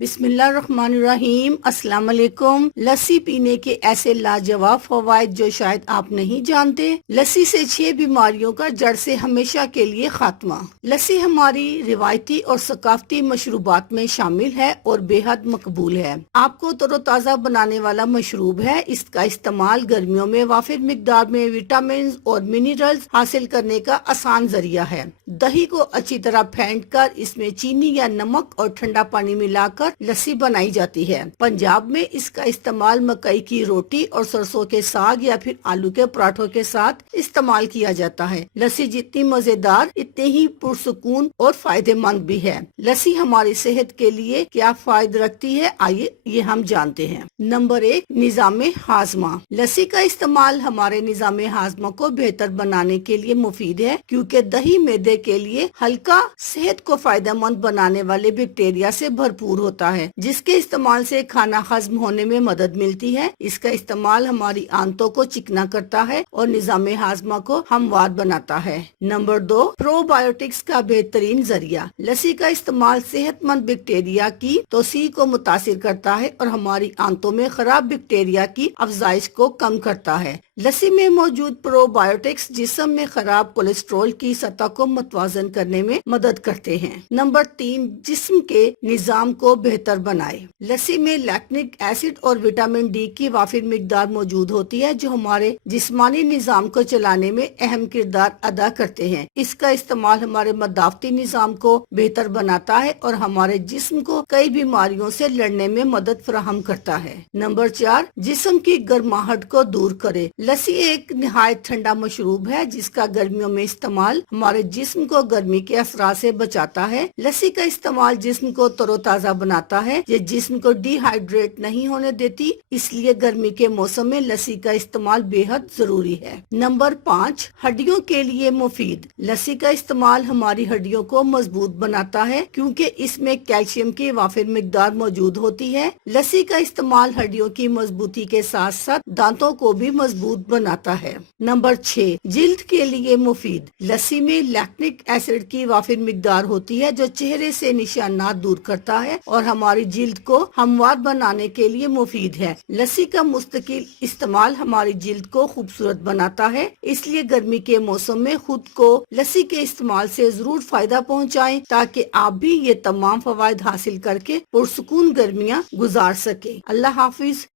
بسم اللہ الرحمن الرحیم۔ السلام علیکم۔ لسی پینے کے ایسے لاجواب فوائد جو شاید آپ نہیں جانتے۔ لسی سے 6 بیماریوں کا جڑ سے ہمیشہ کے لیے خاتمہ۔ لسی ہماری روایتی اور ثقافتی مشروبات میں شامل ہے اور بے حد مقبول ہے۔ آپ کو تر و تازہ بنانے والا مشروب ہے۔ اس کا استعمال گرمیوں میں وافر مقدار میں وٹامنز اور منرلز حاصل کرنے کا آسان ذریعہ ہے۔ دہی کو اچھی طرح پھینٹ کر اس میں چینی یا نمک اور ٹھنڈا پانی ملا کر لسی بنائی جاتی ہے۔ پنجاب میں اس کا استعمال مکئی کی روٹی اور سرسوں کے ساگ یا پھر آلو کے پراٹھوں کے ساتھ استعمال کیا جاتا ہے۔ لسی جتنی مزیدار اتنی ہی پرسکون اور فائدہ مند بھی ہے۔ لسی ہماری صحت کے لیے کیا فائدہ رکھتی ہے، آئیے یہ ہم جانتے ہیں۔ نمبر 1، نظام ہاضمہ۔ لسی کا استعمال ہمارے نظام ہاضمہ کو بہتر بنانے کے لیے مفید ہے، کیونکہ دہی معدے کے لیے ہلکا، صحت کو فائدہ مند بنانے والے بیکٹیریا سے بھرپور ہوتا ہے، جس کے استعمال سے کھانا ہضم ہونے میں مدد ملتی ہے۔ اس کا استعمال ہماری آنتوں کو چکنا کرتا ہے اور نظام ہاضمہ کو ہموار بناتا ہے۔ نمبر 2، پرو بایوٹکس کا بہترین ذریعہ۔ لسی کا استعمال صحت مند بیکٹیریا کی توسیع کو متاثر کرتا ہے اور ہماری آنتوں میں خراب بیکٹیریا کی افزائش کو کم کرتا ہے۔ لسی میں موجود پرو بایوٹکس جسم میں خراب کولیسٹرول کی سطح کو متوازن کرنے میں مدد کرتے ہیں۔ نمبر 3، جسم کے نظام کو بہتر بنائے۔ لسی میں لیکٹک ایسڈ اور وٹامن ڈی کی وافر مقدار موجود ہوتی ہے، جو ہمارے جسمانی نظام کو چلانے میں اہم کردار ادا کرتے ہیں۔ اس کا استعمال ہمارے مدافعتی نظام کو بہتر بناتا ہے اور ہمارے جسم کو کئی بیماریوں سے لڑنے میں مدد فراہم کرتا ہے۔ نمبر 4، جسم کی گرماہٹ کو دور کرے۔ لسی ایک نہایت ٹھنڈا مشروب ہے، جس کا گرمیوں میں استعمال ہمارے جسم کو گرمی کے اثرات سے بچاتا ہے۔ لسی کا استعمال جسم کو تر و تازہ بناتا ہے، یہ جسم کو ڈی ہائیڈریٹ نہیں ہونے دیتی، اس لیے گرمی کے موسم میں لسی کا استعمال بے حد ضروری ہے۔ نمبر 5، ہڈیوں کے لیے مفید۔ لسی کا استعمال ہماری ہڈیوں کو مضبوط بناتا ہے، کیونکہ اس میں کیلشیم کی وافر مقدار موجود ہوتی ہے۔ لسی کا استعمال ہڈیوں کی مضبوطی کے ساتھ ساتھ دانتوں کو بھی مضبوط بناتا ہے۔ نمبر 6، جلد کے لیے مفید۔ لسی میں لیکٹک ایسڈ کی وافر مقدار ہوتی ہے، جو چہرے سے نشانات دور کرتا ہے اور ہماری جلد کو ہموار بنانے کے لیے مفید ہے۔ لسی کا مستقل استعمال ہماری جلد کو خوبصورت بناتا ہے، اس لیے گرمی کے موسم میں خود کو لسی کے استعمال سے ضرور فائدہ پہنچائیں، تاکہ آپ بھی یہ تمام فوائد حاصل کر کے پرسکون گرمیاں گزار سکیں۔ اللہ حافظ۔